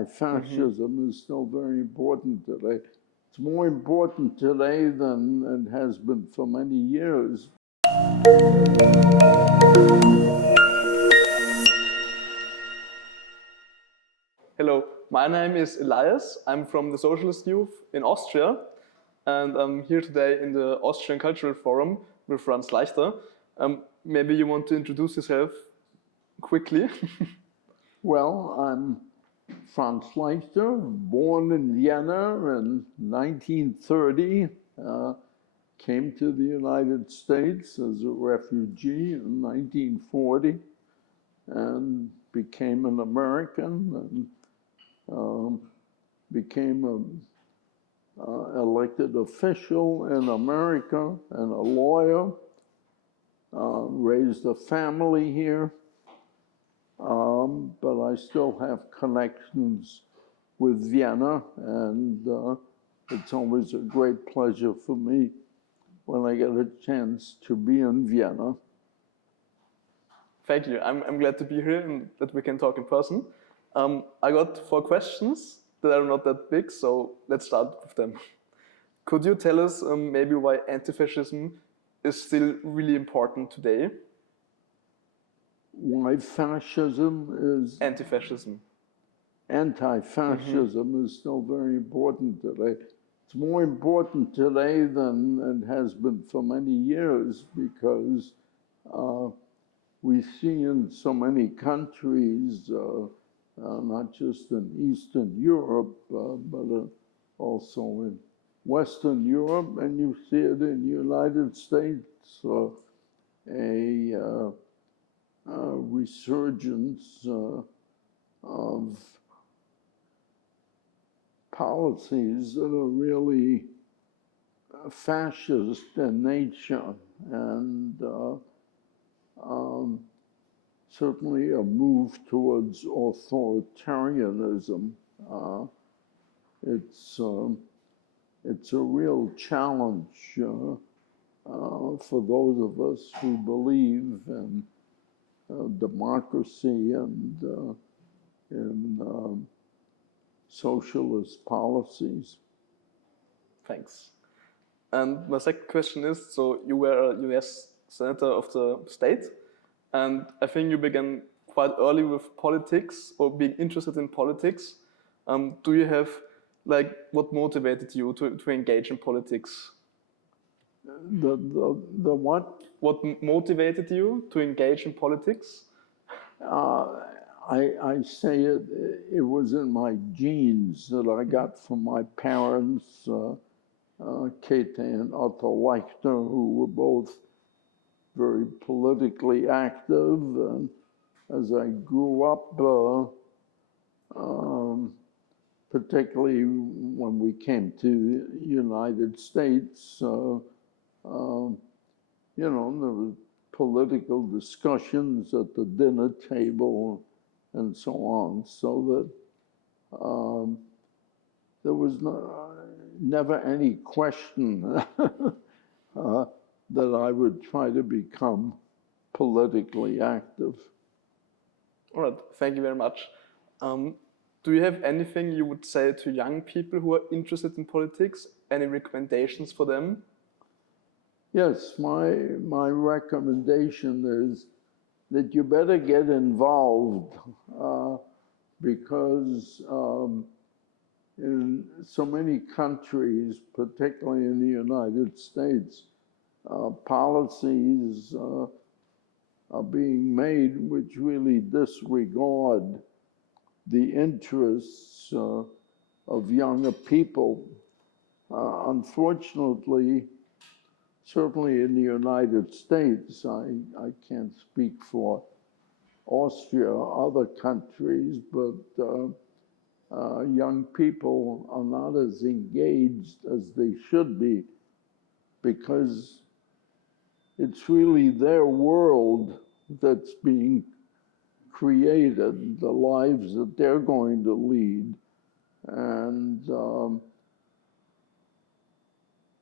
anti-fascism is still very important today. It's more important today than it has been for many years. Hello, my name is Elias. I'm from the Socialist Youth in Austria, and I'm here today in the Austrian Cultural Forum with Franz Leichter. Maybe you want to introduce yourself quickly. Well, I'm Franz Leichter, born in Vienna in 1930, came to the United States as a refugee in 1940, and became an American and became an elected official in America and a lawyer, raised a family here. But I still have connections with Vienna, and it's always a great pleasure for me when I get a chance to be in Vienna. Thank you. I'm glad to be here and that we can talk in person. I got 4 questions that are not that big, so let's start with them. Could you tell us maybe why anti-fascism is still really important today? Why fascism is... Anti-fascism. Anti-fascism is still very important today. It's more important today than it has been for many years, because we see in so many countries, not just in Eastern Europe, but also in Western Europe, and you see it in the United States, a resurgence of policies that are really fascist in nature, and certainly a move towards authoritarianism. It's a real challenge for those of us who believe in democracy and in socialist policies. Thanks. And my second question is, so you were a US Senator of the state, and I think you began quite early with politics, or being interested in politics. Do you have, like, what motivated you to engage in politics? The what? What motivated you to engage in politics? I say it was in my genes that I got from my parents, Käthe and Otto Leichter, who were both very politically active. And as I grew up, particularly when we came to the United States, you know, there were political discussions at the dinner table and so on, so that there was never any question that I would try to become politically active. All right, thank you very much. Do you have anything you would say to young people who are interested in politics? Any recommendations for them? Yes, my recommendation is that you better get involved, because in so many countries, particularly in the United States, policies are being made which really disregard the interests of younger people. Unfortunately, certainly in the United States, I can't speak for Austria or other countries, but young people are not as engaged as they should be, because it's really their world that's being created, the lives that they're going to lead, and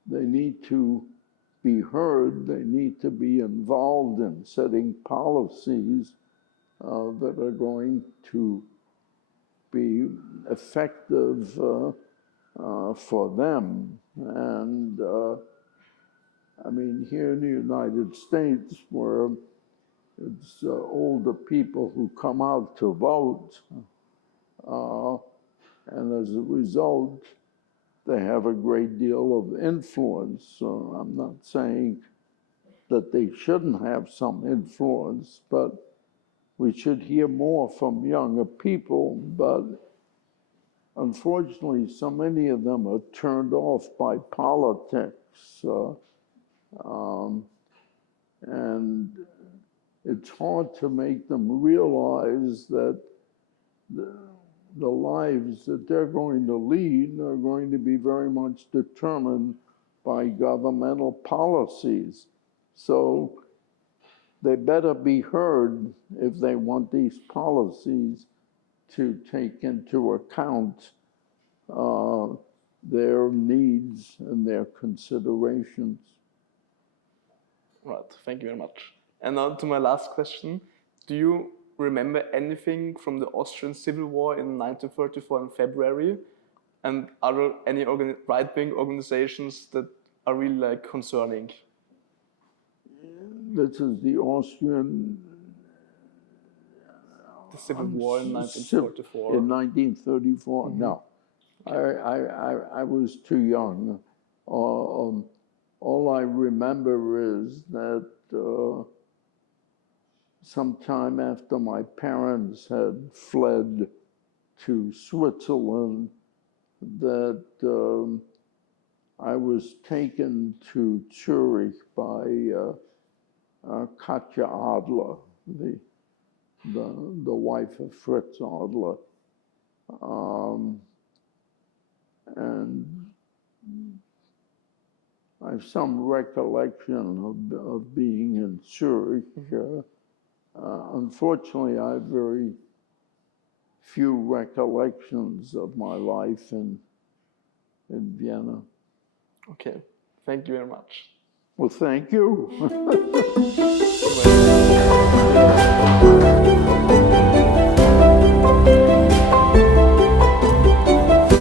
they need to be heard, they need to be involved in setting policies that are going to be effective for them. And I mean, here in the United States, where it's older people who come out to vote, and as a result, they have a great deal of influence. So I'm not saying that they shouldn't have some influence, but we should hear more from younger people. But unfortunately, so many of them are turned off by politics. And it's hard to make them realize that the lives that they're going to lead are going to be very much determined by governmental policies. So they better be heard if they want these policies to take into account their needs and their considerations. Right, thank you very much. And now to my last question. Do you remember anything from the Austrian Civil War in 1934 in February? And are there any right-wing organizations that are really like concerning? This is the Austrian... The Civil War in 1934. In 1934, mm-hmm. No. I was too young. All I remember is that sometime after my parents had fled to Switzerland, that I was taken to Zurich by Katja Adler, the wife of Fritz Adler. And I have some recollection of being in Zurich. Unfortunately, I have very few recollections of my life in Vienna. Okay, thank you very much. Well, thank you.